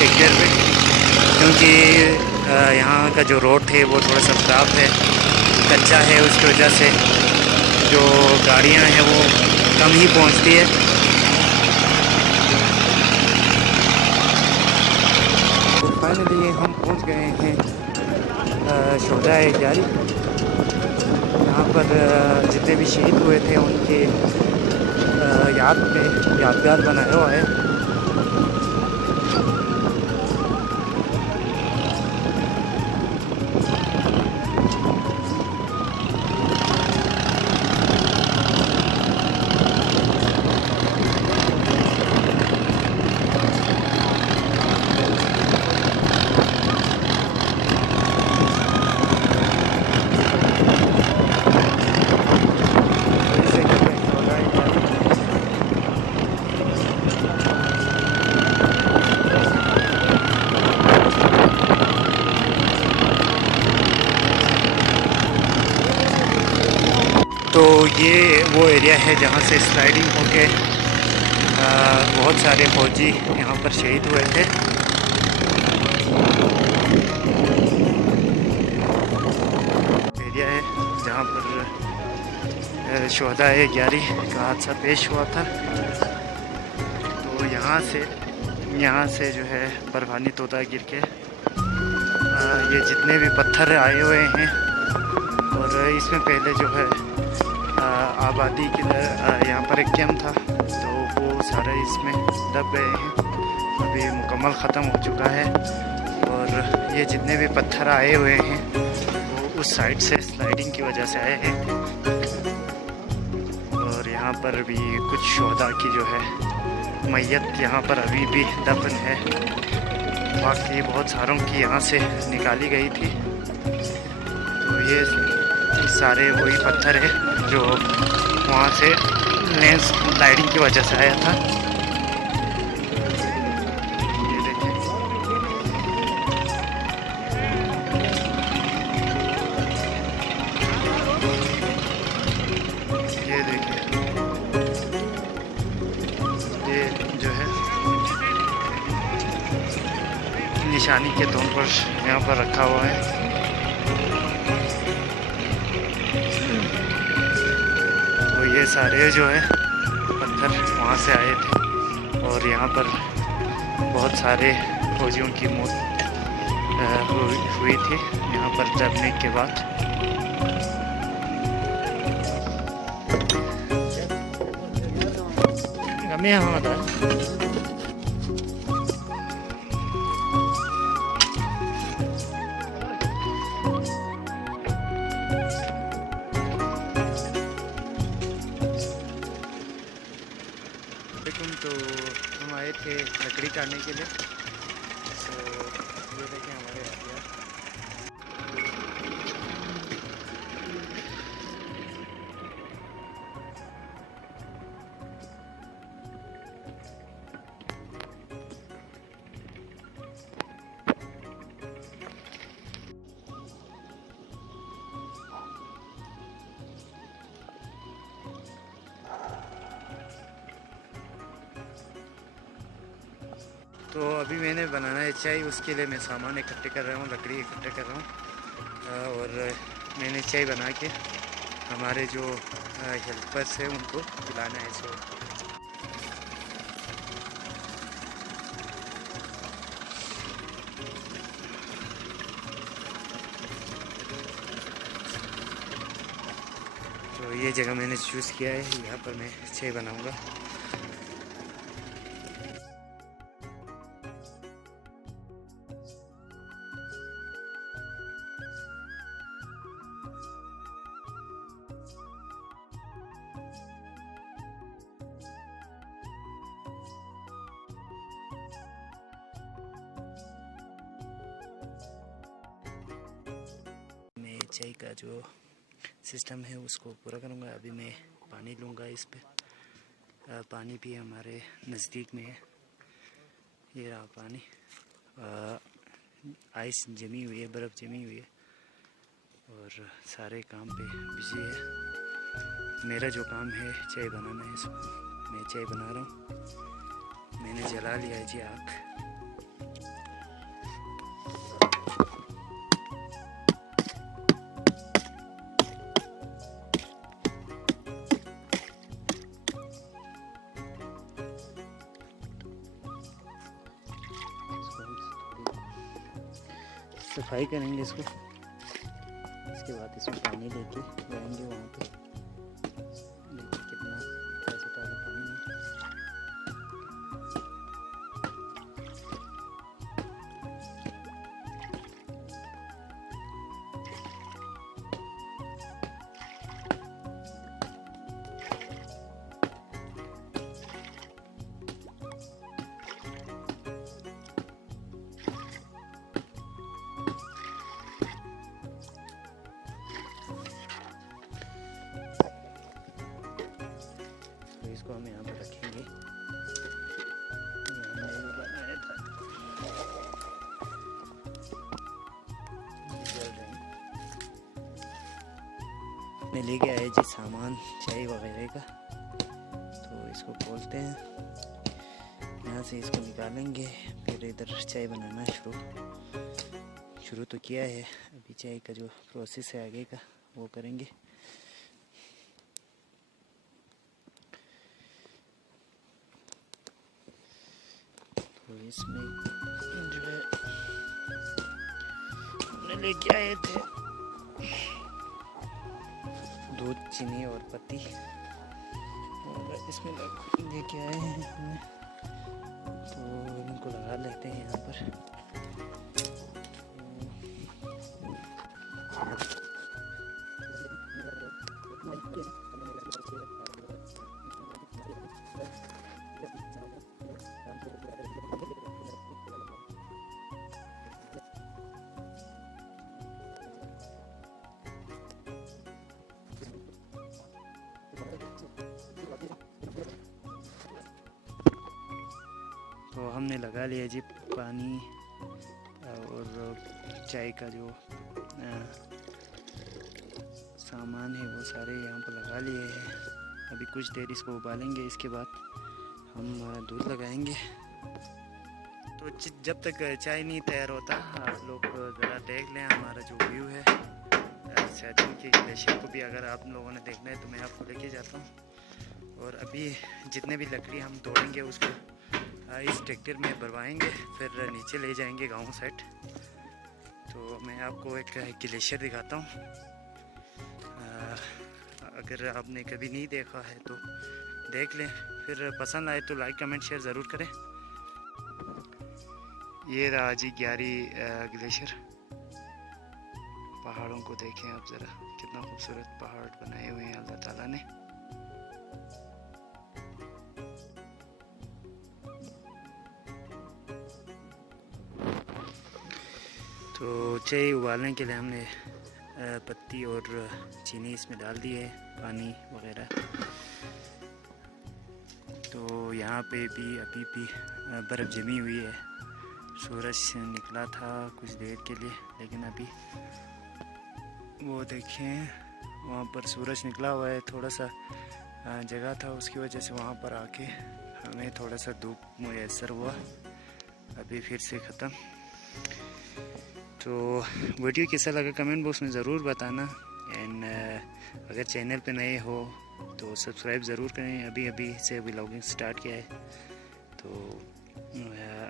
Tractor पे, क्योंकि यहाँ का जो रोड है वो थोड़ा सा ख़राब है, कच्चा है। उसकी वजह से जो गाड़ियाँ हैं वो कम ही पहुँचती है। तो फाइनली हम पहुँच गए हैं शोहदा-ए जारी। यहाँ पर जितने भी शहीद हुए थे उनके याद पे यादगार बनाया हुआ है। तो ये वो एरिया है जहाँ से स्लाइडिंग होके बहुत सारे फौजी यहाँ पर शहीद हुए थे। एरिया है जहाँ पर शोहदा-ए-जारी का हादसा पेश हुआ था। तो यहाँ से जो है बर्फानी तोता गिर के ये जितने भी पत्थर आए हुए हैं, और इसमें पहले जो है आबादी की यहाँ पर एक कैंप था, तो वो सारे इसमें दब गए हैं। अभी मुकम्मल ख़त्म हो चुका है, और ये जितने भी पत्थर आए हुए हैं वो उस साइड से स्लाइडिंग की वजह से आए हैं। और यहाँ पर भी कुछ शोहदा की जो है मैयत यहाँ पर अभी भी दफन है। बाकी बहुत सारों की यहाँ से निकाली गई थी। तो ये सारे वही पत्थर है जो वहाँ से लैंड स्लाइडिंग की वजह से आया था। ये देखिए, ये देखिए, ये जो है निशानी के तौर पर यहाँ पर रखा हुआ है। तो ये सारे जो है पत्थर वहाँ से आए थे, और यहाँ पर बहुत सारे फौजियों की मौत हुई थी यहाँ पर दबने के बाद। गमे हमारा तो हम आए थे लकड़ी काटने के लिए। तो ये देखें हमारे हथियार। तो अभी मैंने बनाना है चाय, उसके लिए मैं सामान इकट्ठे कर रहा हूँ, लकड़ी इकट्ठे कर रहा हूँ। और मैंने चाय बना के हमारे जो हेल्पर्स हैं उनको खिलाना है। तो ये जगह मैंने चूज़ किया है, यहाँ पर मैं चाय बनाऊँगा। चाय का जो सिस्टम है उसको पूरा करूँगा। अभी मैं पानी लूँगा इस पे। पानी भी हमारे नज़दीक में है। ये रहा पानी। आइस जमी हुई है, बर्फ़ जमी हुई है, और सारे काम पे बिजी है। मेरा जो काम है चाय बनाना है, इसको मैं चाय बना रहा हूँ। मैंने जला लिया है जी आग। सफाई करेंगे इसको। इसके बाद इसमें पानी लेके जाएंगे वहाँ पे, देखिए कितना कैसे ताज़ा पानी है। तो इसको हम यहाँ पर रखेंगे। ये हमने भी बनाया था। जल रहे हैं। मैं लेके आए जी सामान चाय वगैरह का। तो इसको खोलते हैं, यहाँ से इसको निकालेंगे, फिर इधर चाय बनाना शुरू तो किया है। अभी चाय का जो प्रोसेस है आगे का वो करेंगे। तो इसमें जो है हमने लेके आए थे दूध, चीनी और पत्ती, और इसमें लेके आए हैं हमने। तो इनको लगा लेते हैं यहाँ पर। तो हमने लगा लिया जी पानी और चाय का जो सामान है वो सारे यहाँ पर लगा लिए हैं। अभी कुछ देर इसको उबालेंगे, इसके बाद हम दूध लगाएंगे। तो जब तक चाय नहीं तैयार होता, आप लोग ज़रा देख लें हमारा जो व्यू है सियाचिन के ग्लेशियर को भी अगर आप लोगों ने देखना है तो मैं आपको लेके जाता हूँ। और अभी जितने भी लकड़ी हम तोड़ेंगे उसको इस ट्रैक्टर में भरवाएंगे, फिर नीचे ले जाएंगे गांव साइड। तो मैं आपको एक ग्लेशियर दिखाता हूँ। अगर आपने कभी नहीं देखा है तो देख लें, फिर पसंद आए तो लाइक कमेंट शेयर ज़रूर करें। ये रहा जी ग्यारी ग्लेशियर। पहाड़ों को देखें आप ज़रा, कितना खूबसूरत पहाड़ बनाए हुए हैं अल्लाह ताला ने। तो चाय उबालने के लिए हमने पत्ती और चीनी इसमें डाल दी है, पानी वगैरह। तो यहाँ पे भी अभी भी बर्फ़ जमी हुई है। सूरज निकला था कुछ देर के लिए, लेकिन अभी वो देखें वहाँ पर सूरज निकला हुआ है। थोड़ा सा जगह था, उसकी वजह से वहाँ पर आके हमें थोड़ा सा धूप मुयस्सर हुआ। अभी फिर से ख़त्म। तो वीडियो कैसा लगा कमेंट बॉक्स में ज़रूर बताना। एंड अगर चैनल पे नए हो तो सब्सक्राइब ज़रूर करें। अभी से व्लॉगिंग स्टार्ट किया है, तो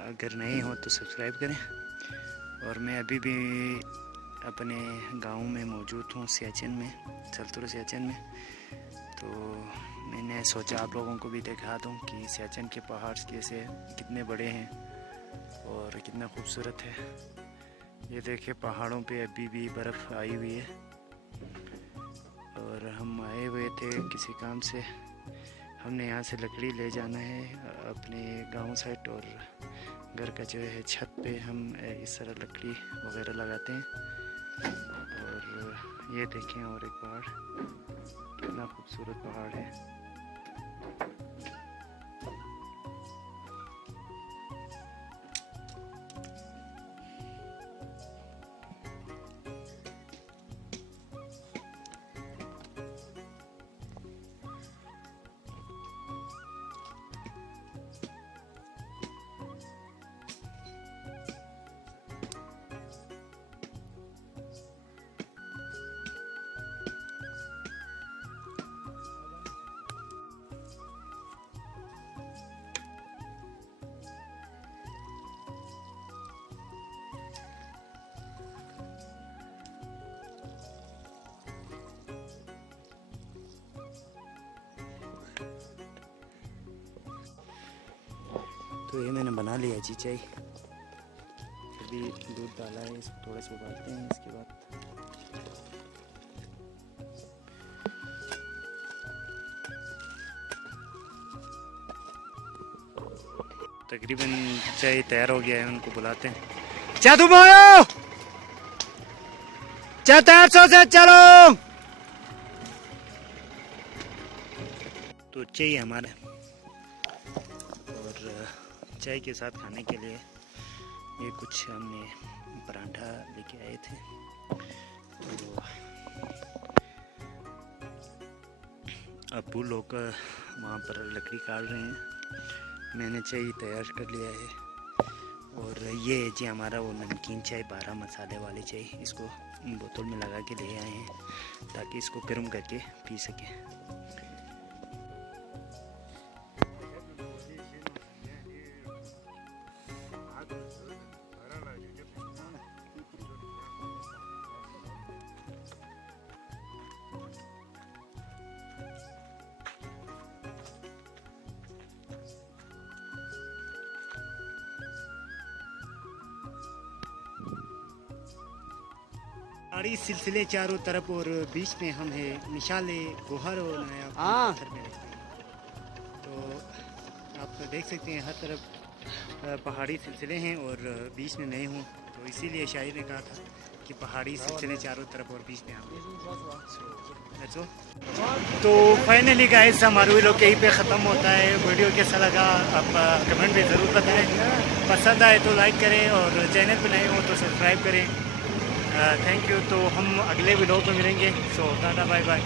अगर नए हो तो सब्सक्राइब करें। और मैं अभी भी अपने गांव में मौजूद हूँ, सियाचिन में, सल्तुर सियाचिन में। तो मैंने सोचा आप लोगों को भी दिखा दूँ कि सियाचिन के पहाड़ कैसे कितने बड़े हैं और कितना खूबसूरत है। ये देखिए पहाड़ों पे अभी भी बर्फ़ आई हुई है। और हम आए हुए थे किसी काम से, हमने यहाँ से लकड़ी ले जाना है अपने गांव साइड। और घर का जो है छत पे हम इस तरह लकड़ी वगैरह लगाते हैं। और ये देखें और एक पहाड़, कितना खूबसूरत पहाड़ है। तो ये मैंने बना लिया जी चाय। अभी दूध डाला है, इसको थोड़ा सा उबालते हैं। इसके बाद तकरीबन चाय तैयार हो गया है। उनको बुलाते हैं। क्या तुम आयो? क्या तैयार से चलो। तो चाय हमारे, और चाय के साथ खाने के लिए ये कुछ हमने पराठा लेके आए थे। तो अब्बू लोग वहाँ पर लकड़ी काट रहे हैं। मैंने चाय तैयार कर लिया है। और ये है जी हमारा वो नमकीन चाय, 12 मसाले वाली चाय। इसको बोतल में लगा के ले आए हैं ताकि इसको गर्म करके पी सकें। पहाड़ी सिलसिले चारों तरफ और बीच में हम हैं। मिसाले गोहर और नया पत्थर में रहते हैं। तो आप देख सकते हैं हर तरफ पहाड़ी सिलसिले हैं और बीच में नहीं हूँ। तो इसीलिए शायर ने कहा था कि पहाड़ी सिलसिले चारों तरफ और बीच में हम। तो फाइनली गाइस हमारा वीडियो यहीं पे ख़त्म होता है। वीडियो कैसा लगा आप कमेंट में ज़रूर बताएं। पसंद आए तो लाइक करें और चैनल पे नए हो तो सब्सक्राइब करें। Thank you. तो हम अगले व्लॉग में मिलेंगे। सो टाटा बाय बाय।